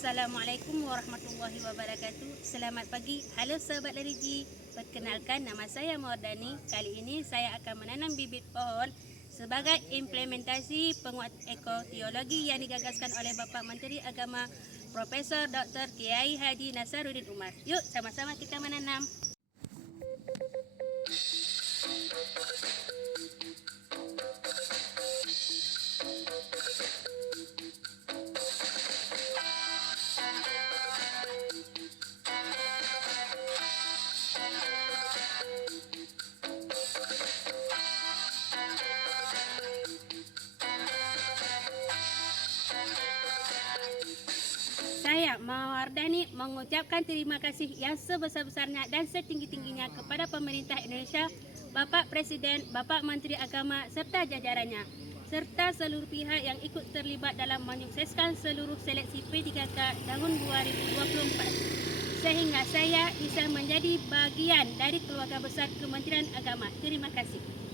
Assalamualaikum warahmatullahi wabarakatuh. Selamat pagi. Halo sahabat Lariji. Perkenalkan, nama saya Mawardani. Kali ini saya akan menanam bibit pohon sebagai implementasi penguat ekoteologi yang digagaskan oleh Bapak Menteri Agama Profesor Dr. Kiai Haji Nasaruddin Umar. Yuk sama-sama kita menanam. Saya Mawardani mengucapkan terima kasih yang sebesar-besarnya dan setinggi-tingginya kepada pemerintah Indonesia, Bapak Presiden, Bapak Menteri Agama serta jajarannya, serta seluruh pihak yang ikut terlibat dalam menyukseskan seluruh seleksi P3K tahun 2024. Sehingga saya bisa menjadi bagian dari keluarga besar Kementerian Agama. Terima kasih.